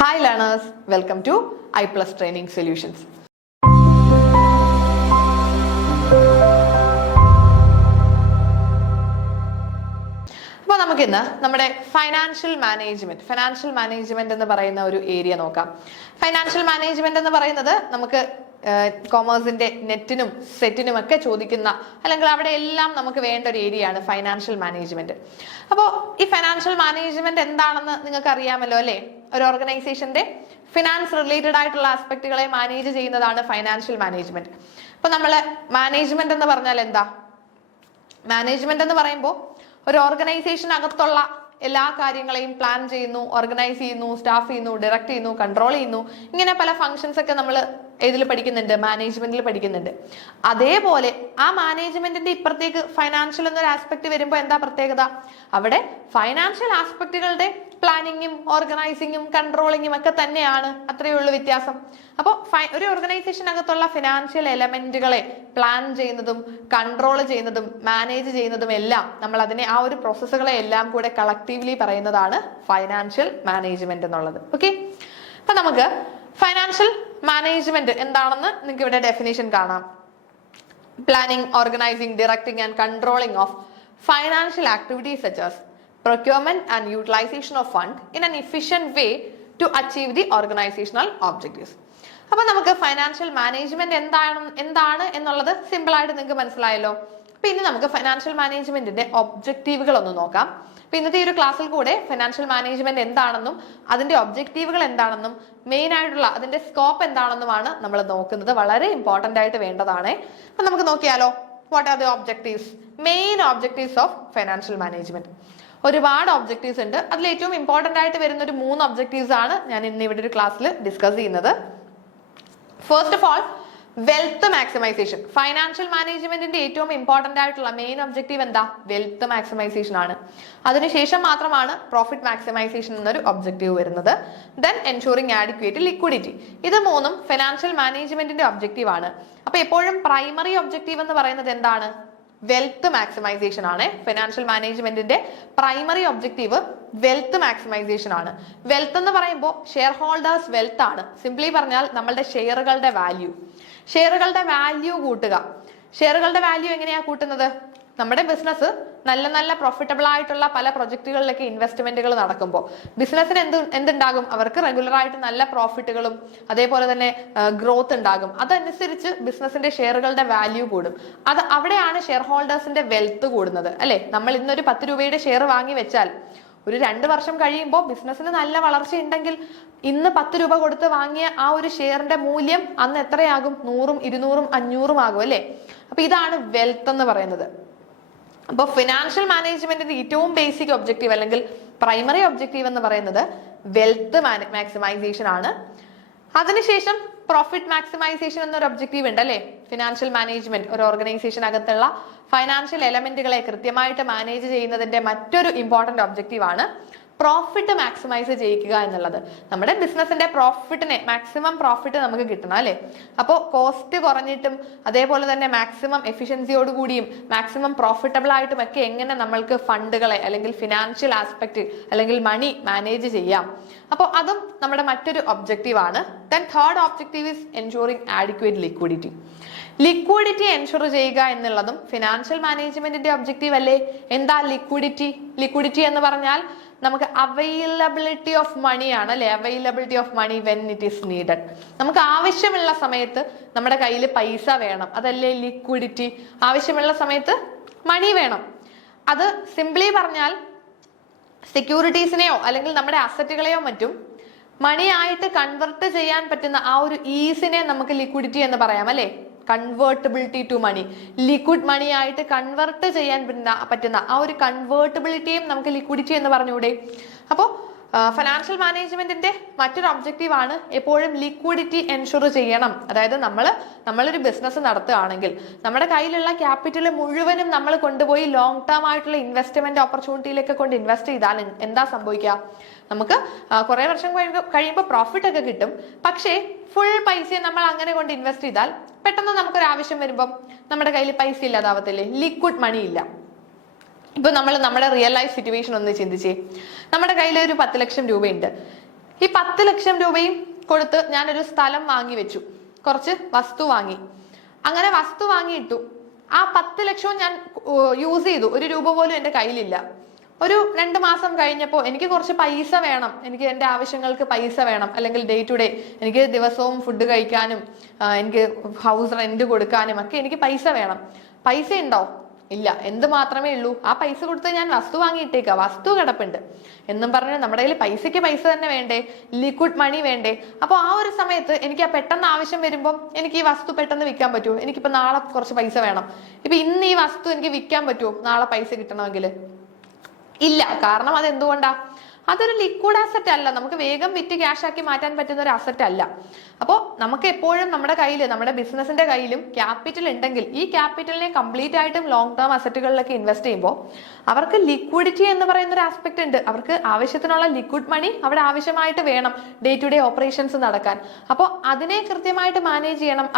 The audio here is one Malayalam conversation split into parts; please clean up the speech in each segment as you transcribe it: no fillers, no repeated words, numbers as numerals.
Hi learners, welcome to iPlus Training Solutions. അപ്പോൾ നമുക്കിന്ന് നമ്മുടെ ഫൈനാൻഷ്യൽ മാനേജ്മെന്റ് എന്ന് പറയുന്ന ഒരു ഏരിയ നോക്കാം. ഫൈനാൻഷ്യൽ മാനേജ്മെന്റ് എന്ന് പറയുന്നത് നമുക്ക് കോമേഴ്സിന്റെ നെറ്റിനും സെറ്റിനും ഒക്കെ ചോദിക്കുന്ന അല്ലെങ്കിൽ അവിടെ എല്ലാം നമുക്ക് വേണ്ട ഒരു ഏരിയയാണ് ഫൈനാൻഷ്യൽ മാനേജ്മെന്റ്. അപ്പോൾ ഈ ഫൈനാൻഷ്യൽ മാനേജ്മെന്റ് എന്താണെന്ന് നിങ്ങൾക്ക് അറിയാമല്ലോ അല്ലേ? ഒരു ഓർഗനൈസേഷന്റെ ഫിനാൻസ് റിലേറ്റഡ് ആയിട്ടുള്ള ആസ്പെക്ടുകളെ മാനേജ് ചെയ്യുന്നതാണ് ഫൈനാൻഷ്യൽ മാനേജ്മെന്റ്. അപ്പൊ നമ്മള് മാനേജ്മെന്റ് എന്ന് പറഞ്ഞാൽ എന്താ? മാനേജ്മെന്റ് എന്ന് പറയുമ്പോൾ ഒരു ഓർഗനൈസേഷൻ അകത്തുള്ള എല്ലാ കാര്യങ്ങളെയും പ്ലാൻ ചെയ്യുന്നു, ഓർഗനൈസ് ചെയ്യുന്നു, സ്റ്റാഫ് ചെയ്യുന്നു, ഡയറക്ട് ചെയ്യുന്നു, കൺട്രോൾ ചെയ്യുന്നു. ഇങ്ങനെ പല ഫങ്ഷൻസ് ഒക്കെ നമ്മൾ ഏതിൽ പഠിക്കുന്നുണ്ട്? മാനേജ്മെന്റിൽ പഠിക്കുന്നുണ്ട്. അതേപോലെ ആ മാനേജ്മെന്റിന്റെ ഇപ്പുറത്തേക്ക് ഫൈനാൻഷ്യൽ എന്നൊരു ആസ്പെക്ട് വരുമ്പോൾ എന്താ പ്രത്യേകത? അവിടെ ഫൈനാൻഷ്യൽ ആസ്പെക്ടുകളുടെ പ്ലാനിങ്ങും ഓർഗനൈസിങ്ങും കൺട്രോളിങ്ങും ഒക്കെ തന്നെയാണ്. അത്രയേ ഉള്ളൂ വ്യത്യാസം. അപ്പോൾ ഒരു ഓർഗനൈസേഷനകത്തുള്ള ഫിനാൻഷ്യൽ എലമെന്റുകളെ പ്ലാൻ ചെയ്യുന്നതും കൺട്രോൾ ചെയ്യുന്നതും മാനേജ് ചെയ്യുന്നതും എല്ലാം നമ്മൾ അതിനെ ആ ഒരു പ്രോസസ്സുകളെ എല്ലാം കൂടെ കളക്റ്റീവ്ലി പറയുന്നതാണ് ഫൈനാൻഷ്യൽ മാനേജ്മെന്റ് എന്നുള്ളത്. ഓക്കെ, അപ്പൊ നമുക്ക് ഫൈനാൻഷ്യൽ മാനേജ്മെന്റ് എന്താണെന്ന് നിങ്ങൾക്ക് ഇവിടെ ഡെഫിനേഷൻ കാണാം. Planning, organising, directing and controlling of financial activities such as procurement and utilization of fund in an efficient way to achieve the organizational objectives. അപ്പൊ നമുക്ക് ഫൈനാൻഷ്യൽ മാനേജ്മെന്റ് എന്താണ് എന്നുള്ളത് സിമ്പിൾ ആയിട്ട് നിങ്ങൾക്ക് മനസ്സിലായല്ലോ. അപ്പൊ ഇനി നമുക്ക് ഫൈനാൻഷ്യൽ മാനേജ്മെന്റിന്റെ ഒബ്ജക്റ്റീവുകൾ ഒന്ന് നോക്കാം. അപ്പൊ ഇന്നത്തെ ഈ ഒരു ക്ലാസ്സിൽ കൂടെ ഫൈനാൻഷ്യൽ മാനേജ്മെന്റ് എന്താണെന്നും അതിന്റെ ഒബ്ജക്റ്റീവുകൾ എന്താണെന്നും മെയിൻ ആയിട്ടുള്ള അതിന്റെ സ്കോപ്പ് എന്താണെന്നുമാണ് നമ്മൾ നോക്കുന്നത്. വളരെ ഇമ്പോർട്ടന്റ് ആയിട്ട് വേണ്ടതാണ്. അപ്പൊ നമുക്ക് നോക്കിയാലോ, what are the objectives? Main objectives of financial management. ഒരുപാട് ഒബ്ജക്റ്റീവ്സ് ഉണ്ട്. അതിൽ ഏറ്റവും ഇമ്പോർട്ടന്റ് ആയിട്ട് വരുന്ന ഒരു 3 ഒബ്ജക്റ്റീവ്സ് ആണ് ഞാൻ ഇന്ന് ഇവിടെ ഒരു ക്ലാസ്സിൽ ഡിസ്കസ് ചെയ്യുന്നത്. First of all, wealth maximisation. Financial മാനേജ്മെന്റിന്റെ ഏറ്റവും ഇമ്പോർട്ടന്റ് ആയിട്ടുള്ള മെയിൻ ഒബ്ജക്റ്റീവ് എന്താ? വെൽത്ത് മാക്സിമൈസേഷൻ ആണ്. അതിനുശേഷം മാത്രമാണ് പ്രോഫിറ്റ് മാക്സിമൈസേഷൻ എന്നൊരു ഒബ്ജക്റ്റീവ് വരുന്നത്. Then ensuring adequate liquidity. ഇത് മൂന്നും ഫൈനാൻഷ്യൽ മാനേജ്മെന്റിന്റെ ഒബ്ജക്റ്റീവ് ആണ്. അപ്പൊ എപ്പോഴും പ്രൈമറി ഒബ്ജക്റ്റീവ് എന്ന് പറയുന്നത് എന്താണ്? വെൽത്ത് മാക്സിമൈസേഷൻ ആണ്. ഫൈനാൻഷ്യൽ മാനേജ്മെന്റിന്റെ പ്രൈമറി ഒബ്ജക്റ്റീവ് വെൽത്ത് മാക്സിമൈസേഷൻ ആണ്. വെൽത്ത് എന്ന് പറയുമ്പോൾ ഷെയർ ഹോൾഡേഴ്സ് വെൽത്ത് ആണ്. സിംപ്ലി പറഞ്ഞാൽ നമ്മളുടെ ഷെയറുകളുടെ വാല്യൂ കൂട്ടുക. ഷെയറുകളുടെ വാല്യൂ എങ്ങനെയാ കൂട്ടുന്നത്? നമ്മുടെ ബിസിനസ് നല്ല പ്രോഫിറ്റബിൾ ആയിട്ടുള്ള പല പ്രൊജക്ടുകളിലൊക്കെ ഇൻവെസ്റ്റ്മെന്റുകൾ നടക്കുമ്പോൾ ബിസിനസ്സിന് എന്തുണ്ടാകും? അവർക്ക് റെഗുലർ ആയിട്ട് നല്ല പ്രോഫിറ്റുകളും അതേപോലെ തന്നെ ഗ്രോത്ത് ഉണ്ടാകും. അതനുസരിച്ച് ബിസിനസിന്റെ ഷെയറുകളുടെ വാല്യൂ കൂടും. അത് അവിടെയാണ് ഷെയർ ഹോൾഡേഴ്സിന്റെ വെൽത്ത് കൂടുന്നത് അല്ലെ? നമ്മൾ ഇന്നൊരു 10 രൂപയുടെ ഷെയർ വാങ്ങി വെച്ചാൽ ഒരു 2 വർഷം കഴിയുമ്പോൾ ബിസിനസ്സിന് നല്ല വളർച്ച ഉണ്ടെങ്കിൽ ഇന്ന് 10 രൂപ കൊടുത്ത് വാങ്ങിയ ആ ഒരു ഷെയറിന്റെ മൂല്യം അന്ന് എത്രയാകും? 100ഉം 200ഉം 500ഉം ആകും അല്ലെ? അപ്പൊ ഇതാണ് വെൽത്ത് എന്ന് പറയുന്നത്. അപ്പോൾ ഫിനാൻഷ്യൽ മാനേജ്മെന്റിന്റെ ഏറ്റവും ബേസിക് ഒബ്ജക്റ്റീവ് അല്ലെങ്കിൽ പ്രൈമറി ഒബ്ജക്റ്റീവ് എന്ന് പറയുന്നത് വെൽത്ത് മാക്സിമൈസേഷൻ ആണ്. അതിനുശേഷം പ്രോഫിറ്റ് മാക്സിമൈസേഷൻ എന്നൊരു ഒബ്ജക്റ്റീവ് ഉണ്ട് അല്ലെ? ഫിനാൻഷ്യൽ മാനേജ്മെന്റ് ഒരു ഓർഗനൈസേഷൻ അകത്തുള്ള ഫൈനാൻഷ്യൽ എലമെന്റുകളെ കൃത്യമായിട്ട് മാനേജ് ചെയ്യുന്നതിന്റെ മറ്റൊരു ഇമ്പോർട്ടന്റ് ഒബ്ജക്റ്റീവ് ആണ് പ്രോഫിറ്റ് മാക്സിമൈസ് ചെയ്യിക്കുക എന്നുള്ളത്. നമ്മുടെ ബിസിനസിന്റെ പ്രോഫിറ്റിനെ മാക്സിമം പ്രോഫിറ്റ് നമുക്ക് കിട്ടണം അല്ലെ? അപ്പോൾ കോസ്റ്റ് കുറഞ്ഞിട്ടും അതേപോലെ തന്നെ മാക്സിമം എഫിഷ്യൻസിയോട് കൂടിയും മാക്സിമം പ്രോഫിറ്റബിൾ ആയിട്ടും ഒക്കെ എങ്ങനെ നമ്മൾക്ക് ഫണ്ടുകളെ അല്ലെങ്കിൽ ഫിനാൻഷ്യൽ ആസ്പെക്ട് അല്ലെങ്കിൽ മണി മാനേജ് ചെയ്യാം. അപ്പോൾ അതും നമ്മുടെ മറ്റൊരു ഒബ്ജക്റ്റീവ് ആണ്. Then third objective is ensuring adequate liquidity. Liquidity ensure ചെയ്യുക എന്നുള്ളതും ഫിനാൻഷ്യൽ മാനേജ്മെന്റിന്റെ ഒബ്ജക്റ്റീവ് അല്ലേ? എന്താ ലിക്വിഡിറ്റി എന്ന് പറഞ്ഞാൽ നമുക്ക് അവൈലബിലിറ്റി ഓഫ് മണി ആണ് അല്ലെ? Availability of money when it is needed. നമുക്ക് ആവശ്യമുള്ള സമയത്ത് നമ്മുടെ കയ്യിൽ പൈസ വേണം, അതല്ലേ ലിക്വിഡിറ്റി? ആവശ്യമുള്ള സമയത്ത് മണി വേണം. അത് സിംപ്ലി പറഞ്ഞാൽ സെക്യൂരിറ്റീസിനെയോ അല്ലെങ്കിൽ നമ്മുടെ അസറ്റുകളെയോ മറ്റും മണി ആയിട്ട് കൺവെർട്ട് ചെയ്യാൻ പറ്റുന്ന ആ ഒരു ഈസിനെ നമുക്ക് ലിക്വിഡിറ്റി എന്ന് പറയാം അല്ലെ? കൺവേർട്ടബിലിറ്റി ടു മണി, ലിക്വിഡ് മണി ആയിട്ട് കൺവെർട്ട് ചെയ്യാൻ പറ്റുന്ന ആ ഒരു കൺവേർട്ടബിലിറ്റിയും നമുക്ക് ലിക്വിഡിറ്റി എന്ന് പറഞ്ഞുകൂടെ? അപ്പോൾ ഫിനാൻഷ്യൽ മാനേജ്മെന്റിന്റെ മറ്റൊരു ഒബ്ജക്റ്റീവ് ആണ് എപ്പോഴും ലിക്വിഡിറ്റി എൻഷുർ ചെയ്യണം. അതായത് നമ്മളൊരു ബിസിനസ് നടത്തുകയാണെങ്കിൽ നമ്മുടെ കയ്യിലുള്ള ക്യാപിറ്റൽ മുഴുവനും നമ്മൾ കൊണ്ടുപോയി ലോങ് ടേം ആയിട്ടുള്ള ഇൻവെസ്റ്റ്മെന്റ് ഓപ്പർച്യൂണിറ്റിയിലൊക്കെ കൊണ്ട് ഇൻവെസ്റ്റ് ചെയ്താൽ എന്താ സംഭവിക്കുക? നമുക്ക് കുറെ വർഷം കഴിയുമ്പോൾ പ്രോഫിറ്റ് ഒക്കെ കിട്ടും. പക്ഷേ ഫുൾ പൈസ നമ്മൾ അങ്ങനെ കൊണ്ട് ഇൻവെസ്റ്റ് ചെയ്താൽ പെട്ടെന്ന് നമുക്കൊരു ആവശ്യം വരുമ്പം നമ്മുടെ കയ്യിൽ പൈസ ഇല്ലാതാവത്തില്ലേ? ലിക്വിഡ് മണി ഇല്ല. ഇപ്പൊ നമ്മൾ നമ്മുടെ റിയൽ ലൈഫ് സിറ്റുവേഷൻ ഒന്ന് ചിന്തിച്ചേ. നമ്മുടെ കയ്യിൽ ഒരു 10 ലക്ഷം രൂപയുണ്ട്. ഈ 10 ലക്ഷം രൂപയും കൊടുത്ത് ഞാനൊരു സ്ഥലം വാങ്ങി വെച്ചു, കുറച്ച് വസ്തു വാങ്ങി, അങ്ങനെ വസ്തു വാങ്ങിയിട്ടു. ആ 10 ലക്ഷവും ഞാൻ യൂസ് ചെയ്തു, 1 രൂപ പോലും എൻ്റെ കയ്യിലില്ല. ഒരു 2 മാസം കഴിഞ്ഞപ്പോൾ എനിക്ക് കുറച്ച് പൈസ വേണം, എനിക്ക് എൻ്റെ ആവശ്യങ്ങൾക്ക് പൈസ വേണം, അല്ലെങ്കിൽ ഡേ ടു ഡേ എനിക്ക് ദിവസവും ഫുഡ് കഴിക്കാനും എനിക്ക് ഹൗസ് റെന്റ് കൊടുക്കാനും ഒക്കെ എനിക്ക് പൈസ വേണം. പൈസ ഉണ്ടോ? ഇല്ല. എന്ത് മാത്രമേ ഉള്ളൂ? ആ പൈസ കൊടുത്ത് ഞാൻ വസ്തു വാങ്ങിയിട്ടേക്ക, വസ്തു കിടപ്പുണ്ട് എന്നും പറഞ്ഞ് നമ്മുടെ കയ്യിൽ പൈസയ്ക്ക് പൈസ തന്നെ വേണ്ടേ, ലിക്വിഡ് മണി വേണ്ടേ? അപ്പോൾ ആ ഒരു സമയത്ത് എനിക്ക് ആ പെട്ടെന്ന് ആവശ്യം വരുമ്പോൾ എനിക്ക് ഈ വസ്തു പെട്ടെന്ന് വിൽക്കാൻ പറ്റുമോ? എനിക്കിപ്പോൾ നാളെ കുറച്ച് പൈസ വേണം, ഇപ്പൊ ഇന്ന് ഈ വസ്തു എനിക്ക് വിൽക്കാൻ പറ്റുമോ നാളെ പൈസ കിട്ടണമെങ്കിൽ? ഇല്ല. കാരണം അത് എന്തുകൊണ്ടാ? അതൊരു ലിക്വിഡ് അസറ്റ് അല്ല, നമുക്ക് വേഗം വിറ്റ് ക്യാഷ് ആക്കി മാറ്റാൻ പറ്റുന്ന ഒരു അസറ്റ് അല്ല. അപ്പോൾ നമുക്ക് എപ്പോഴും നമ്മുടെ കയ്യിൽ, നമ്മുടെ ബിസിനസിന്റെ കയ്യിലും ക്യാപിറ്റൽ ഉണ്ടെങ്കിൽ ഈ ക്യാപിറ്റലിനെ കംപ്ലീറ്റ് ആയിട്ടും ലോങ് ടേം അസറ്റുകളിലൊക്കെ ഇൻവെസ്റ്റ് ചെയ്യുമ്പോൾ അവർക്ക് ലിക്വിഡിറ്റി എന്ന് പറയുന്ന ഒരു ആസ്പെക്ട് ഉണ്ട്. അവർക്ക് ആവശ്യത്തിനുള്ള ലിക്വിഡ് മണി അവിടെ ആവശ്യമായിട്ട് വേണം ഡേ ടു ഡേ ഓപ്പറേഷൻസ് നടക്കാൻ. അപ്പോൾ അതിനെ കൃത്യമായിട്ട് മാനേജ് ചെയ്യണം.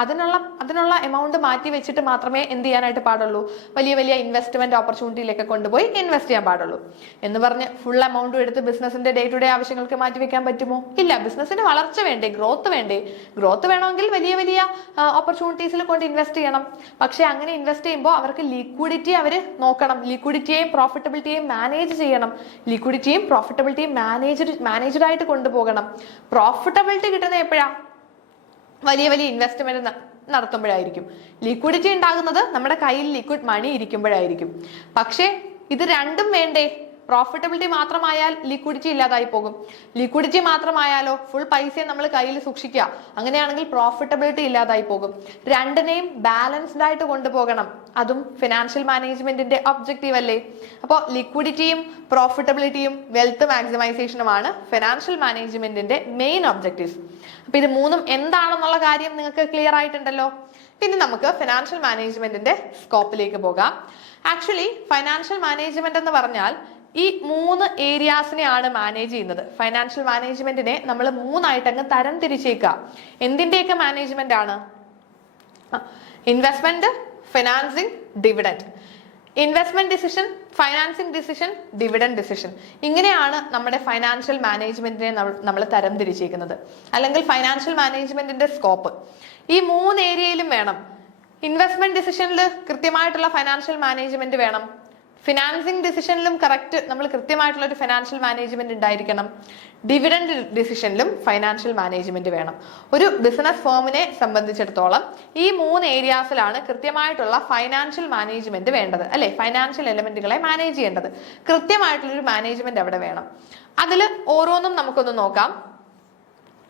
അതിനുള്ള എമൗണ്ട് മാറ്റി വെച്ചിട്ട് മാത്രമേ എന്ത് ചെയ്യാനായിട്ട് പാടുള്ളൂ, വലിയ വലിയ ഇൻവെസ്റ്റ്മെന്റ് ഓപ്പർച്യൂണിറ്റിയിലേക്ക് കൊണ്ടുപോയി ഇൻവെസ്റ്റ് ചെയ്യാൻ പാടുള്ളൂ. എന്ന് പറഞ്ഞ് ഫുൾ എമൗണ്ടും എടുത്ത് ബിസിനസിന്റെ ഡേ ടു ഡേ ആവശ്യങ്ങൾക്ക് മാറ്റി വെക്കാൻ പറ്റുമോ? ഇല്ല. ബിസിനസിന് വളർച്ച വേണ്ടേ, ഗ്രോത്ത് വേണ്ടേ? ഗ്രോത്ത് വേണമെങ്കിൽ വലിയ വലിയ ഓപ്പർച്യൂണിറ്റീസിൽ കൊണ്ട് ഇൻവെസ്റ്റ് ചെയ്യണം. പക്ഷെ അങ്ങനെ ഇൻവെസ്റ്റ് ചെയ്യുമ്പോൾ അവർക്ക് ലിക്വിഡിറ്റി അവർ നോക്കണം, ലിക്വിഡിറ്റിയെയും പ്രോഫിറ്റബിലിറ്റിയെയും മാനേജ് ചെയ്യണം, ലിക്വിഡിറ്റിയും പ്രോഫിറ്റബിലിറ്റിയും മാനേജ്ഡ് ആയിട്ട് കൊണ്ടുപോകണം. പ്രോഫിറ്റബിലിറ്റി കിട്ടുന്ന എപ്പോഴാ? വലിയ വലിയ ഇൻവെസ്റ്റ്മെന്റ് നടത്തുമ്പോഴായിരിക്കും. ലിക്വിഡിറ്റി ഉണ്ടാകുന്നത് നമ്മുടെ കയ്യിൽ ലിക്വിഡ് മണി ഇരിക്കുമ്പോഴായിരിക്കും. പക്ഷേ ഇത് രണ്ടും വേണ്ടേ? പ്രോഫിറ്റബിലിറ്റി മാത്രമായാൽ ലിക്വിഡിറ്റി ഇല്ലാതായി പോകും. ലിക്വിഡിറ്റി മാത്രമായാലോ ഫുൾ പൈസയെ നമ്മൾ കയ്യിൽ സൂക്ഷിക്കുക, അങ്ങനെയാണെങ്കിൽ പ്രോഫിറ്റബിലിറ്റി ഇല്ലാതായി പോകും. രണ്ടിനെയും ബാലൻസ്ഡ് ആയിട്ട് കൊണ്ടുപോകണം. അതും ഫിനാൻഷ്യൽ മാനേജ്മെന്റിന്റെ ഒബ്ജക്റ്റീവ് അല്ലേ? അപ്പോൾ ലിക്വിഡിറ്റിയും പ്രോഫിറ്റബിലിറ്റിയും വെൽത്ത് മാക്സിമൈസേഷനുമാണ് ഫിനാൻഷ്യൽ മാനേജ്മെന്റിന്റെ മെയിൻ ഒബ്ജക്റ്റീവ്സ്. അപ്പൊ ഇത് മൂന്നും എന്താണെന്നുള്ള കാര്യം നിങ്ങൾക്ക് ക്ലിയർ ആയിട്ടുണ്ടല്ലോ. പിന്നെ നമുക്ക് ഫിനാൻഷ്യൽ മാനേജ്മെന്റിന്റെ സ്കോപ്പിലേക്ക് പോകാം. ആക്ച്വലി ഫൈനാൻഷ്യൽ മാനേജ്മെന്റ് എന്ന് പറഞ്ഞാൽ ഈ 3 ഏരിയാസിനെയാണ് മാനേജ് ചെയ്യുന്നത്. ഫൈനാൻഷ്യൽ മാനേജ്മെന്റിനെ നമ്മൾ 3ആയിട്ട് അങ്ങ് തരം തിരിച്ചേക്കുക. എന്തിന്റെയൊക്കെ മാനേജ്മെന്റ് ആണ്? Investment, financing, dividend. Investment decision, financing decision, dividend decision. ഇങ്ങനെയാണ് നമ്മുടെ ഫൈനാൻഷ്യൽ മാനേജ്മെന്റിനെ നമ്മൾ തരം തിരിച്ചേക്കുന്നത്, അല്ലെങ്കിൽ ഫൈനാൻഷ്യൽ മാനേജ്മെന്റിന്റെ സ്കോപ്പ്. ഈ 3 ഏരിയയിലും വേണം. ഇൻവെസ്റ്റ്മെന്റ് ഡിസിഷനിൽ കൃത്യമായിട്ടുള്ള ഫൈനാൻഷ്യൽ മാനേജ്മെന്റ് വേണം. ഫിനാൻസിങ് ഡിസിഷനിലും നമ്മൾ കൃത്യമായിട്ടുള്ള ഒരു ഫിനാൻഷ്യൽ മാനേജ്മെന്റ് ഉണ്ടായിരിക്കണം. ഡിവിഡൻഡ് ഡിസിഷനിലും ഫൈനാൻഷ്യൽ മാനേജ്മെന്റ് വേണം. ഒരു ബിസിനസ് ഫേമിനെ സംബന്ധിച്ചിടത്തോളം ഈ 3 ഏരിയാസിലാണ് കൃത്യമായിട്ടുള്ള ഫൈനാൻഷ്യൽ മാനേജ്മെന്റ് വേണ്ടത്, അല്ലെ? ഫൈനാൻഷ്യൽ എലമെന്റുകളെ മാനേജ് ചെയ്യേണ്ടത് കൃത്യമായിട്ടുള്ളൊരു മാനേജ്മെന്റ് അവിടെ വേണം. അതിൽ ഓരോന്നും നമുക്കൊന്ന് നോക്കാം.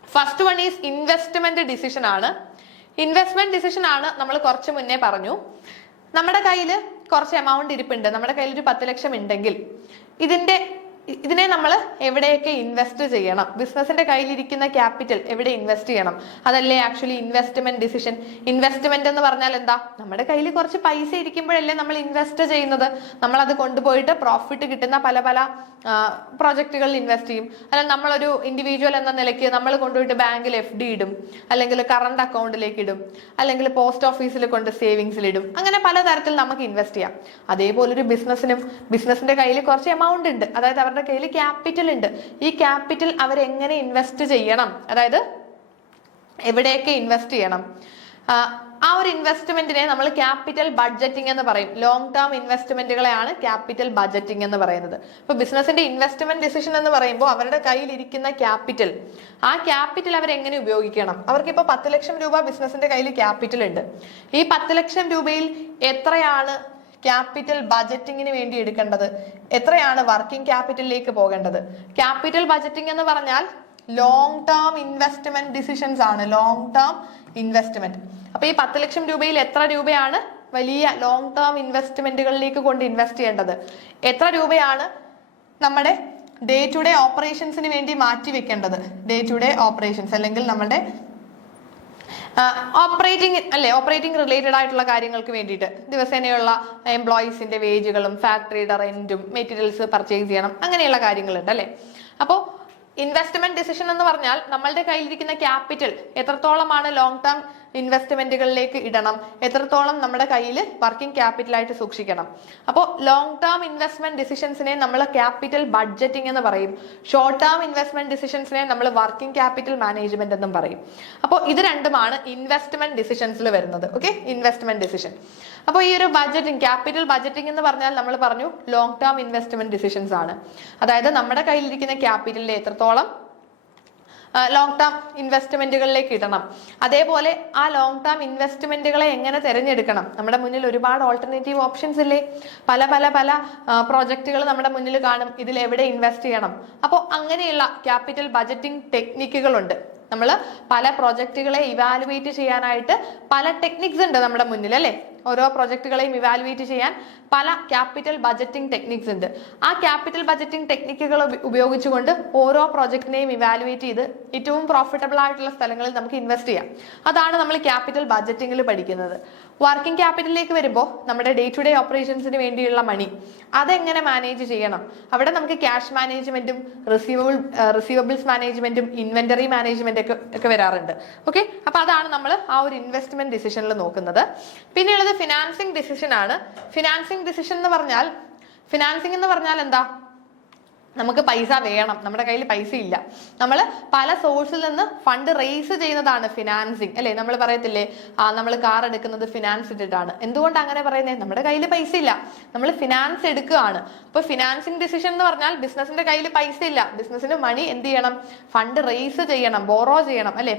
First one is investment decision ആണ്. ഇൻവെസ്റ്റ്മെന്റ് ഡിസിഷൻ ആണ് നമ്മൾ കുറച്ച് മുന്നേ പറഞ്ഞു. നമ്മുടെ കയ്യിൽ കുറച്ച് എമൗണ്ട് ഇരിപ്പുണ്ട്, നമ്മുടെ കയ്യിൽ ഒരു 10 ലക്ഷം ഉണ്ടെങ്കിൽ ഇതിനെ നമ്മൾ എവിടെയൊക്കെ ഇൻവെസ്റ്റ് ചെയ്യണം? ബിസിനസിന്റെ കയ്യിലിരിക്കുന്ന ക്യാപിറ്റൽ എവിടെ ഇൻവെസ്റ്റ് ചെയ്യണം? അതല്ലേ ആക്ച്വലി ഇൻവെസ്റ്റ്മെന്റ് ഡിസിഷൻ. ഇൻവെസ്റ്റ്മെന്റ് എന്ന് പറഞ്ഞാൽ എന്താ? നമ്മുടെ കയ്യിൽ കുറച്ച് പൈസ ഇരിക്കുമ്പോഴല്ലേ നമ്മൾ ഇൻവെസ്റ്റ് ചെയ്യുന്നത്. നമ്മൾ അത് കൊണ്ടുപോയിട്ട് പ്രോഫിറ്റ് കിട്ടുന്ന പല പല പ്രൊജക്ടുകളിൽ ഇൻവെസ്റ്റ് ചെയ്യും. അല്ലെങ്കിൽ നമ്മളൊരു ഇൻഡിവിജ്വൽ എന്ന നിലയ്ക്ക് നമ്മൾ കൊണ്ടുപോയിട്ട് ബാങ്കിൽ FD ഇടും, അല്ലെങ്കിൽ കറണ്ട് അക്കൗണ്ടിലേക്ക് ഇടും, അല്ലെങ്കിൽ പോസ്റ്റ് ഓഫീസിൽ കൊണ്ട് സേവിങ്സിൽ ഇടും. അങ്ങനെ പലതരത്തിൽ നമുക്ക് ഇൻവെസ്റ്റ് ചെയ്യാം. അതേപോലെ ഒരു ബിസിനസിന്റെ കയ്യിൽ കുറച്ച് എമൗണ്ട് ഉണ്ട്, അതായത് അവരുടെ കയ്യിൽ ക്യാപിറ്റൽ ഉണ്ട്. ഈ ക്യാപിറ്റൽ അവരെങ്ങനെ ഇൻവെസ്റ്റ് ചെയ്യണം, അതായത് എവിടെയൊക്കെ ഇൻവെസ്റ്റ് ചെയ്യണം, ആ ഒരു ഇൻവെസ്റ്റ്മെന്റിനെ നമ്മൾ ക്യാപിറ്റൽ ബഡ്ജറ്റിംഗ് എന്ന് പറയും. ലോങ് ടേം ഇൻവെസ്റ്റ്മെന്റുകളെയാണ് ക്യാപിറ്റൽ ബഡ്ജറ്റിംഗ് എന്ന് പറയുന്നത്. ഇപ്പൊ ബിസിനസിന്റെ ഇൻവെസ്റ്റ്മെന്റ് ഡിസിഷൻ എന്ന് പറയുമ്പോൾ അവരുടെ കയ്യിൽ ഇരിക്കുന്ന ക്യാപിറ്റൽ, ആ ക്യാപിറ്റൽ അവരെങ്ങനെ ഉപയോഗിക്കണം? അവർക്ക് ഇപ്പൊ 10 ലക്ഷം രൂപ ബിസിനസിന്റെ കയ്യിൽ ക്യാപിറ്റൽ ഉണ്ട്. ഈ 10 ലക്ഷം രൂപയിൽ എത്രയാണ് ക്യാപിറ്റൽ ബഡ്ജറ്റിങ്ങിന് വേണ്ടി എടുക്കേണ്ടത്, എത്രയാണ് വർക്കിംഗ് ക്യാപിറ്റലിലേക്ക് പോകേണ്ടത്? ക്യാപിറ്റൽ ബഡ്ജറ്റിംഗ് എന്ന് പറഞ്ഞാൽ ലോങ് ടേം ഇൻവെസ്റ്റ്മെന്റ് ഡിസിഷൻസ് ആണ്. Long term investment. അപ്പൊ ഈ 10 ലക്ഷം രൂപയിൽ എത്ര രൂപയാണ് വലിയ ലോങ് ടേം ഇൻവെസ്റ്റ്മെന്റുകളിലേക്ക് കൊണ്ട് ഇൻവെസ്റ്റ് ചെയ്യേണ്ടത്? എത്ര രൂപയാണ് നമ്മുടെ ഡേ ടു ഡേ ഓപ്പറേഷൻസിന് വേണ്ടി മാറ്റി വെക്കേണ്ടത്? ഡേ ടു ഡേ ഓപ്പറേഷൻസ് അല്ലെങ്കിൽ നമ്മുടെ ഓപ്പറേറ്റിംഗ് റിലേറ്റഡ് ആയിട്ടുള്ള കാര്യങ്ങൾക്ക് വേണ്ടിയിട്ട് ദിവസേനയുള്ള എംപ്ലോയീസിന്റെ വേജുകളും ഫാക്ടറിയുടെ റെന്റും മെറ്റീരിയൽസ് പർച്ചേസ് ചെയ്യണം, അങ്ങനെയുള്ള കാര്യങ്ങളുണ്ട് അല്ലെ? അപ്പോൾ ഇൻവെസ്റ്റ്മെന്റ് ഡിസിഷൻ എന്ന് പറഞ്ഞാൽ നമ്മളുടെ കയ്യിലിരിക്കുന്ന ക്യാപിറ്റൽ എത്രത്തോളമാണ് ലോങ് ടേം ഇൻവെസ്റ്റ്മെന്റുകളിലേക്ക് ഇടണം, എത്രത്തോളം നമ്മുടെ കയ്യിൽ വർക്കിംഗ് ക്യാപിറ്റലായിട്ട് സൂക്ഷിക്കണം. അപ്പോൾ ലോങ് ടേം ഇൻവെസ്റ്റ്മെന്റ് ഡിസിഷൻസിനെ നമ്മൾ ക്യാപിറ്റൽ ബഡ്ജറ്റിംഗ് എന്ന് പറയും. ഷോർട്ട് ടേം ഇൻവെസ്റ്റ്മെന്റ് ഡിസിഷൻസിനെ നമ്മൾ വർക്കിംഗ് ക്യാപിറ്റൽ മാനേജ്മെന്റ് എന്നും പറയും. അപ്പോൾ ഇത് രണ്ടുമാണ് ഇൻവെസ്റ്റ്മെന്റ് ഡിസിഷൻസിൽ വരുന്നത്. Okay, investment decision. അപ്പോൾ ഈ ഒരു ബഡ്ജറ്റിംഗ്, ക്യാപിറ്റൽ ബഡ്ജറ്റിംഗ് എന്ന് പറഞ്ഞാൽ നമ്മൾ പറഞ്ഞു ലോങ് ടേം ഇൻവെസ്റ്റ്മെന്റ് ഡിസിഷൻസ് ആണ്. അതായത് നമ്മുടെ കയ്യിലിരിക്കുന്ന ക്യാപിറ്റലിൽ എത്രത്തോളം ലോങ് ടേം ഇൻവെസ്റ്റ്മെന്റുകളിലേക്ക് ഇടണം, അതേപോലെ ആ ലോങ് ടേം ഇൻവെസ്റ്റ്മെന്റുകളെ എങ്ങനെ തിരഞ്ഞെടുക്കണം. നമ്മുടെ മുന്നിൽ ഒരുപാട് ഓൾട്ടർനേറ്റീവ് ഓപ്ഷൻസ് ഇല്ലേ, പല പല പല പ്രോജക്റ്റുകൾ നമ്മുടെ മുന്നിൽ കാണും, ഇതിൽ എവിടെ ഇൻവെസ്റ്റ് ചെയ്യണം. അപ്പോൾ അങ്ങനെയുള്ള ക്യാപിറ്റൽ ബഡ്ജറ്റിംഗ് ടെക്നിക്കുകളുണ്ട്. നമ്മൾ പല പ്രോജക്റ്റുകളെ ഇവാലുവേറ്റ് ചെയ്യാനായിട്ട് പല ടെക്നിക്സ് ഉണ്ട് നമ്മുടെ മുന്നിൽ അല്ലേ. ഓരോ പ്രോജക്റ്റുകളെയും ഇവാലുവേറ്റ് ചെയ്യാൻ പല ക്യാപിറ്റൽ ബഡ്ജറ്റിംഗ് ടെക്നിക്സ് ഉണ്ട്. ആ ക്യാപിറ്റൽ ബഡ്ജറ്റിംഗ് ടെക്നിക്കുകൾ ഉപയോഗിച്ചുകൊണ്ട് ഓരോ പ്രോജക്റ്റിനെയും ഇവാലുവേറ്റ് ചെയ്ത് ഏറ്റവും പ്രോഫിറ്റബിൾ ആയിട്ടുള്ള സ്ഥലങ്ങളിൽ നമുക്ക് ഇൻവെസ്റ്റ് ചെയ്യാം. അതാണ് നമ്മൾ ക്യാപിറ്റൽ ബഡ്ജറ്റിംഗിൽ പഠിക്കുന്നത്. വർക്കിംഗ് ക്യാപിറ്റലിലേക്ക് വരുമ്പോൾ നമ്മുടെ ഡേ ടു ഡേ ഓപ്പറേഷൻസിന് വേണ്ടിയുള്ള മണി അതെങ്ങനെ മാനേജ് ചെയ്യണം. അവിടെ നമുക്ക് ക്യാഷ് മാനേജ്മെന്റും റിസീവബിൾസ് മാനേജ്മെന്റും ഇൻവെന്ററി മാനേജ്മെന്റ് ഒക്കെ വരാറുണ്ട്. ഓക്കെ, അപ്പൊ അതാണ് നമ്മൾ ആ ഒരു ഇൻവെസ്റ്റ്മെന്റ് ഡിസിഷനിൽ നോക്കുന്നത്. പിന്നെയുള്ളത് ഫിനാൻസിങ് ഡിസിഷൻ ആണ്. ഫിനാൻസിങ് ഡിസിഷൻ എന്ന് പറഞ്ഞാൽ എന്താ, നമുക്ക് പൈസ വേണം, നമ്മുടെ കയ്യിൽ പൈസ ഇല്ല, നമ്മൾ പല സോഴ്സിൽ നിന്ന് ഫണ്ട് റേസ് ചെയ്യുന്നതാണ് ഫിനാൻസിങ് അല്ലെ. നമ്മൾ പറയത്തില്ലേ, നമ്മൾ കാർ എടുക്കുന്നത് ഫിനാൻസ് ഇട്ടിട്ടാണ്. എന്തുകൊണ്ട് അങ്ങനെ പറയുന്നത്? നമ്മുടെ കയ്യിൽ പൈസ ഇല്ല, നമ്മൾ ഫിനാൻസ് എടുക്കുകയാണ്. അപ്പൊ ഫിനാൻസിങ് ഡിസിഷൻ എന്ന് പറഞ്ഞാൽ ബിസിനസിന്റെ കയ്യിൽ പൈസ ഇല്ല, ബിസിനസിന് മണി എന്ത് ചെയ്യണം, ഫണ്ട് റേസ് ചെയ്യണം, ബോറോ ചെയ്യണം അല്ലെ,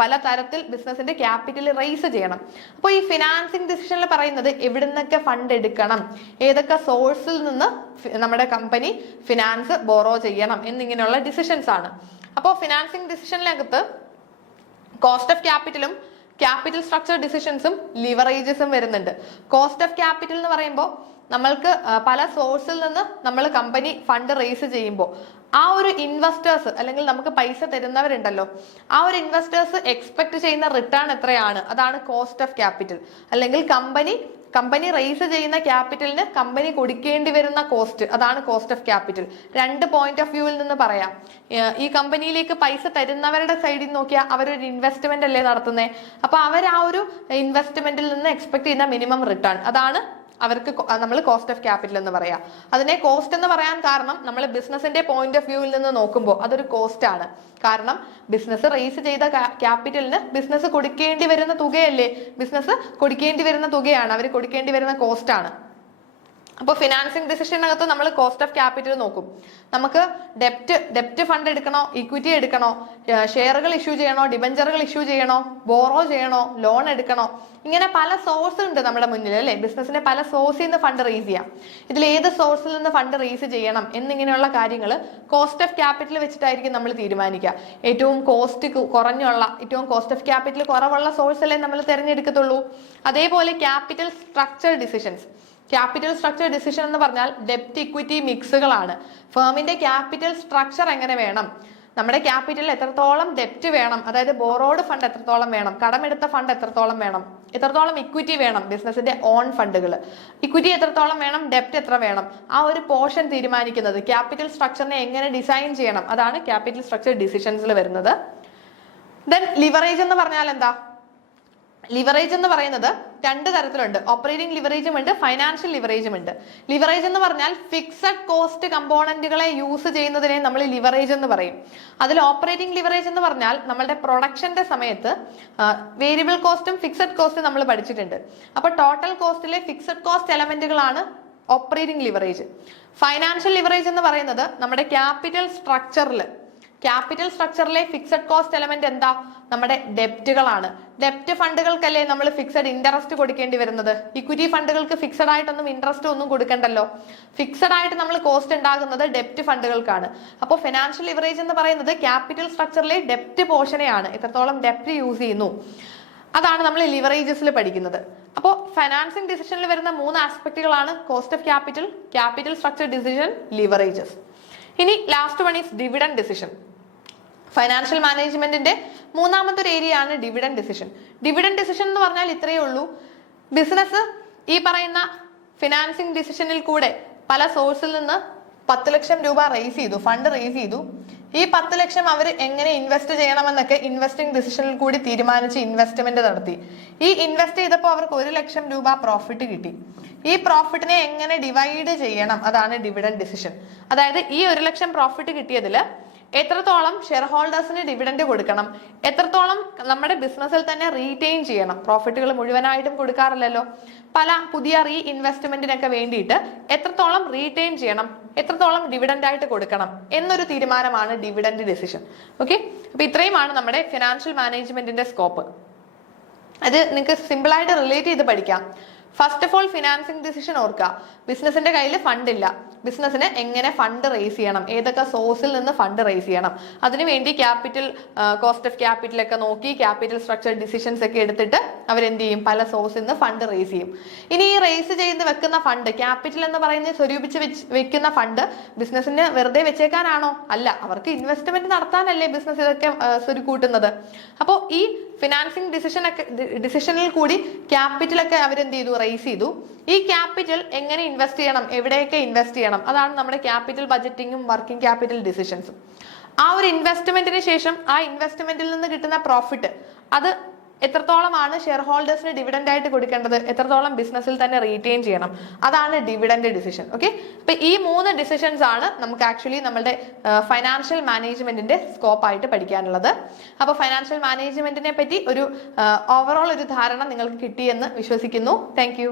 പല തരത്തിൽ ബിസിനസിന്റെ ക്യാപിറ്റൽ റേസ് ചെയ്യണം. അപ്പോൾ ഈ ഫിനാൻസിങ് ഡിസിഷനിൽ പറയുന്നത് എവിടുന്നൊക്കെ ഫണ്ട് എടുക്കണം, ഏതൊക്കെ സോഴ്സിൽ നിന്ന് നമ്മുടെ കമ്പനി ഫിനാൻസ് ബോറോ ചെയ്യണം എന്നിങ്ങനെയുള്ള ഡിസിഷൻസ് ആണ്. അപ്പോൾ ഫിനാൻസിങ് ഡിസിഷനിനകത്ത് കോസ്റ്റ് ഓഫ് ക്യാപിറ്റലും ക്യാപിറ്റൽ സ്ട്രക്ചർ ഡിസിഷൻസും ലിവറേജസും വരുന്നുണ്ട്. കോസ്റ്റ് ഓഫ് ക്യാപിറ്റൽ എന്ന് പറയുമ്പോൾ നമ്മൾക്ക് പല സോഴ്സിൽ നിന്ന് നമ്മൾ കമ്പനി ഫണ്ട് റേസ് ചെയ്യുമ്പോൾ ആ ഒരു ഇൻവെസ്റ്റേഴ്സ് അല്ലെങ്കിൽ നമുക്ക് പൈസ തരുന്നവരുണ്ടല്ലോ, ആ ഒരു ഇൻവെസ്റ്റേഴ്സ് എക്സ്പെക്ട് ചെയ്യുന്ന റിട്ടേൺ എത്രയാണ്, അതാണ് കോസ്റ്റ് ഓഫ് ക്യാപിറ്റൽ. അല്ലെങ്കിൽ കമ്പനി റേസ് ചെയ്യുന്ന ക്യാപിറ്റലിന് കമ്പനി കൊടുക്കേണ്ടി വരുന്ന കോസ്റ്റ്, അതാണ് കോസ്റ്റ് ഓഫ് ക്യാപിറ്റൽ. രണ്ട് പോയിന്റ് ഓഫ് വ്യൂവിൽ നിന്ന് പറയാം. ഈ കമ്പനിയിലേക്ക് പൈസ തരുന്നവരുടെ സൈഡിൽ നോക്കിയാൽ അവരൊരു ഇൻവെസ്റ്റ്മെന്റ് അല്ലേ നടത്തുന്നത്. അപ്പൊ അവർ ആ ഒരു ഇൻവെസ്റ്റ്മെന്റിൽ നിന്ന് എക്സ്പെക്ട് ചെയ്യുന്ന മിനിമം റിട്ടേൺ, അതാണ് അവർക്ക് നമ്മൾ കോസ്റ്റ് ഓഫ് ക്യാപിറ്റൽ എന്ന് പറയാം. അതിനെ കോസ്റ്റ് എന്ന് പറയാൻ കാരണം നമ്മൾ ബിസിനസിന്റെ പോയിന്റ് ഓഫ് വ്യൂവിൽ നിന്ന് നോക്കുമ്പോൾ അതൊരു കോസ്റ്റ് ആണ്. കാരണം ബിസിനസ് റേസ് ചെയ്ത ക്യാപിറ്റലിന് ബിസിനസ് കൊടുക്കേണ്ടി വരുന്ന തുകയല്ലേ, ബിസിനസ് കൊടുക്കേണ്ടി വരുന്ന തുകയാണ്, അവർ കൊടുക്കേണ്ടി വരുന്ന കോസ്റ്റ് ആണ്. അപ്പോൾ ഫിനാൻസിങ് ഡിസിഷനകത്ത് നമ്മൾ കോസ്റ്റ് ഓഫ് ക്യാപിറ്റൽ നോക്കും. നമുക്ക് ഡെപ്റ്റ് ഫണ്ട് എടുക്കണോ, ഇക്വിറ്റി എടുക്കണോ, ഷെയറുകൾ ഇഷ്യൂ ചെയ്യണോ, ഡിബഞ്ചറുകൾ ഇഷ്യൂ ചെയ്യണോ, ബോറോ ചെയ്യണോ, ലോൺ എടുക്കണോ, ഇങ്ങനെ പല സോഴ്സ് ഉണ്ട് നമ്മുടെ മുന്നിൽ അല്ലെ. ബിസിനസിന്റെ പല സോഴ്സിൽ നിന്ന് ഫണ്ട് റേസ് ചെയ്യാം. ഇതിൽ ഏത് സോഴ്സിൽ നിന്ന് ഫണ്ട് റേസ് ചെയ്യണം എന്നിങ്ങനെയുള്ള കാര്യങ്ങൾ കോസ്റ്റ് ഓഫ് ക്യാപിറ്റൽ വെച്ചിട്ടായിരിക്കും നമ്മൾ തീരുമാനിക്കുക. ഏറ്റവും കോസ്റ്റ് ഓഫ് ക്യാപിറ്റൽ കുറവുള്ള സോഴ്സ് അല്ലേ നമ്മൾ തിരഞ്ഞെടുക്കത്തുള്ളൂ. അതേപോലെ ക്യാപിറ്റൽ സ്ട്രക്ചർ ഡിസിഷൻ എന്ന് പറഞ്ഞാൽ ഡെപ്റ്റ് ഇക്വിറ്റി മിക്സുകളാണ്. ഫേമിന്റെ ക്യാപിറ്റൽ സ്ട്രക്ചർ എങ്ങനെ വേണം, നമ്മുടെ ക്യാപിറ്റലിൽ എത്രത്തോളം ഡെപ്റ്റ് വേണം, അതായത് ബോറോഡ് ഫണ്ട് എത്രത്തോളം വേണം, കടമെടുത്ത ഫണ്ട് എത്രത്തോളം വേണം, എത്രത്തോളം ഇക്വിറ്റി വേണം, ബിസിനസിന്റെ ഓൺ ഫണ്ടുകൾ ഇക്വിറ്റി എത്രത്തോളം വേണം, ഡെപ്റ്റ് എത്ര വേണം, ആ ഒരു പോർഷൻ തീരുമാനിക്കുന്നത് ക്യാപിറ്റൽ സ്ട്രക്ചറിനെ എങ്ങനെ ഡിസൈൻ ചെയ്യണം, അതാണ് ക്യാപിറ്റൽ സ്ട്രക്ചർ ഡിസിഷൻസിൽ വരുന്നത്. ദെൻ ലിവറേജ് എന്ന് പറഞ്ഞാൽ എന്താ? ലിവറേജ് എന്ന് പറയുന്നത് രണ്ട് തരത്തിലുണ്ട്. ഓപ്പറേറ്റിംഗ് ലിവറേജും ഉണ്ട്, ഫൈനാൻഷ്യൽ ലിവറേജും ഉണ്ട്. ലിവറേജ് എന്ന് പറഞ്ഞാൽ ഫിക്സഡ് കോസ്റ്റ് കമ്പോണന്റുകളെ യൂസ് ചെയ്യുന്നതിനെ നമ്മൾ ലിവറേജ് എന്ന് പറയും. അതിൽ ഓപ്പറേറ്റിംഗ് ലിവറേജ് എന്ന് പറഞ്ഞാൽ നമ്മളുടെ പ്രൊഡക്ഷന്റെ സമയത്ത് വേരിയബിൾ കോസ്റ്റും ഫിക്സഡ് കോസ്റ്റും നമ്മൾ പഠിച്ചിട്ടുണ്ട്. അപ്പൊ ടോട്ടൽ കോസ്റ്റിലെ ഫിക്സഡ് കോസ്റ്റ് എലമെന്റുകളാണ് ഓപ്പറേറ്റിംഗ് ലിവറേജ്. ഫൈനാൻഷ്യൽ ലിവറേജ് എന്ന് പറയുന്നത് നമ്മുടെ ക്യാപിറ്റൽ സ്ട്രക്ചറിലെ ഫിക്സഡ് കോസ്റ്റ് എലമെന്റ് എന്താ? നമ്മുടെ ഡെപ്റ്റുകളാണ്. ഡെപ്റ്റ് ഫണ്ടുകൾക്കല്ലേ നമ്മൾ ഫിക്സഡ് ഇൻട്രസ്റ്റ് കൊടുക്കേണ്ടി വരുന്നത്. ഇക്വിറ്റി ഫണ്ടുകൾക്ക് ഫിക്സഡ് ആയിട്ടൊന്നും ഇൻട്രസ്റ്റ് ഒന്നും കൊടുക്കണ്ടല്ലോ. ഫിക്സഡ് ആയിട്ട് നമ്മൾ കോസ്റ്റ് ഉണ്ടാകുന്നത് ഡെപ്റ്റ് ഫണ്ടുകൾക്കാണ്. അപ്പോൾ ഫിനാൻഷ്യൽ ലിവറേജ് എന്ന് പറയുന്നത് ക്യാപിറ്റൽ സ്ട്രക്ചറിലെ ഡെപ്റ്റ് പോർഷനെയാണ്, എത്രത്തോളം ഡെപ്റ്റ് യൂസ് ചെയ്യുന്നു, അതാണ് നമ്മൾ ലിവറേജസിൽ പഠിക്കുന്നത്. അപ്പോൾ ഫൈനാൻസിങ് ഡിസിഷനിൽ വരുന്ന 3 ആസ്പെക്റ്റുകളാണ് cost of capital, capital structure decision, leverages. ഇനി last one is dividend decision. Financial മാനേജ്മെന്റിന്റെ മൂന്നാമത്തെ ഒരു ഏരിയ ആണ് ഡിവിഡൻഡ് ഡിസിഷൻ. ഡിവിഡൻഡ് ഡിസിഷൻ എന്ന് പറഞ്ഞാൽ ഇത്രയേ ഉള്ളൂ. ബിസിനസ് ഈ പറയുന്ന ഫിനാൻസിങ് ഡിസിഷനിൽ കൂടെ പല സോഴ്സിൽ നിന്ന് 10 ലക്ഷം രൂപ ഫണ്ട് റേസ് ചെയ്തു. ഈ 10 ലക്ഷം അവർ എങ്ങനെ ഇൻവെസ്റ്റ് ചെയ്യണമെന്നൊക്കെ ഇൻവെസ്റ്റിംഗ് ഡിസിഷനിൽ കൂടി തീരുമാനിച്ച് ഇൻവെസ്റ്റ്മെന്റ് നടത്തി. ഈ ഇൻവെസ്റ്റ് ചെയ്തപ്പോൾ അവർക്ക് 1 ലക്ഷം രൂപ പ്രോഫിറ്റ് കിട്ടി. ഈ പ്രോഫിറ്റിനെ എങ്ങനെ ഡിവൈഡ് ചെയ്യണം, അതാണ് ഡിവിഡൻഡ് ഡിസിഷൻ. അതായത് ഈ 1 ലക്ഷം പ്രോഫിറ്റ് കിട്ടിയതിൽ എത്രത്തോളം ഷെയർ ഹോൾഡേഴ്സിന് ഡിവിഡൻഡ് കൊടുക്കണം, എത്രത്തോളം നമ്മുടെ ബിസിനസ്സിൽ തന്നെ റീറ്റെയിൻ ചെയ്യണം. പ്രോഫിറ്റുകൾ മുഴുവനായിട്ടും കൊടുക്കാറില്ലല്ലോ, പല പുതിയ റീ ഇൻവെസ്റ്റ്മെന്റിനൊക്കെ വേണ്ടിയിട്ട് എത്രത്തോളം റീറ്റെയിൻ ചെയ്യണം, എത്രത്തോളം ഡിവിഡൻഡ് ആയിട്ട് കൊടുക്കണം എന്നൊരു തീരുമാനമാണ് ഡിവിഡൻഡ് ഡിസിഷൻ. ഓക്കെ, അപ്പൊ ഇത്രയുമാണ് നമ്മുടെ ഫിനാൻഷ്യൽ മാനേജ്മെന്റിന്റെ സ്കോപ്പ്. അത് നിങ്ങൾക്ക് സിമ്പിൾ ആയിട്ട് റിലേറ്റ് ചെയ്ത് പഠിക്കാം. First of all financing decision ഓർക്കുക. ബിസിനസിന്റെ കയ്യിൽ ഫണ്ട് ഇല്ല, ബിസിനസ്സിന് എങ്ങനെ ഫണ്ട് റേസ് ചെയ്യണം, ഏതൊക്കെ സോഴ്സിൽ നിന്ന് ഫണ്ട് റേസ് ചെയ്യണം, അതിനുവേണ്ടി ക്യാപിറ്റൽ, കോസ്റ്റ് ഓഫ് ക്യാപിറ്റൽ ഒക്കെ നോക്കി ക്യാപിറ്റൽ സ്ട്രക്ചർ ഡിസിഷൻസ് ഒക്കെ എടുത്തിട്ട് അവരെന്ത് ചെയ്യും, പല സോഴ്സിൽ നിന്ന് ഫണ്ട് റേസ് ചെയ്യും. ഇനി ഈ റേസ് ചെയ്ത് വെക്കുന്ന ഫണ്ട്, ക്യാപിറ്റൽ എന്ന് പറയുന്നത് സ്വരൂപിച്ച് വെക്കുന്ന ഫണ്ട് ബിസിനസ്സിന് വെറുതെ വെച്ചേക്കാനാണോ? അല്ല, അവർക്ക് ഇൻവെസ്റ്റ്മെന്റ് നടത്താനല്ലേ ബിസിനസ് ഇതൊക്കെ സ്വരുക്കൂട്ടുന്നത്. അപ്പോൾ ഈ ഫിനാൻസിങ് ഡിസിഷനിൽ കൂടി ക്യാപിറ്റൽ ഒക്കെ അവരെന്ത് ചെയ്തു, റേസ് ചെയ്തു. ഈ ക്യാപിറ്റൽ എങ്ങനെ ഇൻവെസ്റ്റ് ചെയ്യണം, എവിടെയൊക്കെ ഇൻവെസ്റ്റ് ചെയ്യണം, അതാണ് നമ്മുടെ ക്യാപിറ്റൽ ബജറ്റിങ്ങും വർക്കിംഗ് ക്യാപിറ്റൽ ഡിസിഷൻസും. ആ ഒരു ഇൻവെസ്റ്റ്മെന്റിന് ശേഷം ആ ഇൻവെസ്റ്റ്മെന്റിൽ നിന്ന് കിട്ടുന്ന പ്രോഫിറ്റ് അത് എത്രത്തോളമാണ് ഷെയർ ഹോൾഡേഴ്സിന് ഡിവിഡൻഡ് ആയിട്ട് കൊടുക്കേണ്ടത്, എത്രത്തോളം ബിസിനസ്സിൽ തന്നെ റീറ്റെയിൻ ചെയ്യണം, അതാണ് ഡിവിഡൻഡ് ഡിസിഷൻ. ഓക്കെ, അപ്പൊ ഈ 3 ഡിസിഷൻസ് ആണ് നമുക്ക് ആക്ച്വലി നമ്മുടെ ഫൈനാൻഷ്യൽ മാനേജ്മെന്റിന്റെ സ്കോപ്പ് ആയിട്ട് പഠിക്കാനുള്ളത്. അപ്പൊ ഫൈനാൻഷ്യൽ മാനേജ്മെന്റിനെ പറ്റി ഒരു ഓവറോൾ ഒരു ധാരണ നിങ്ങൾക്ക് കിട്ടിയെന്ന് വിശ്വസിക്കുന്നു. താങ്ക്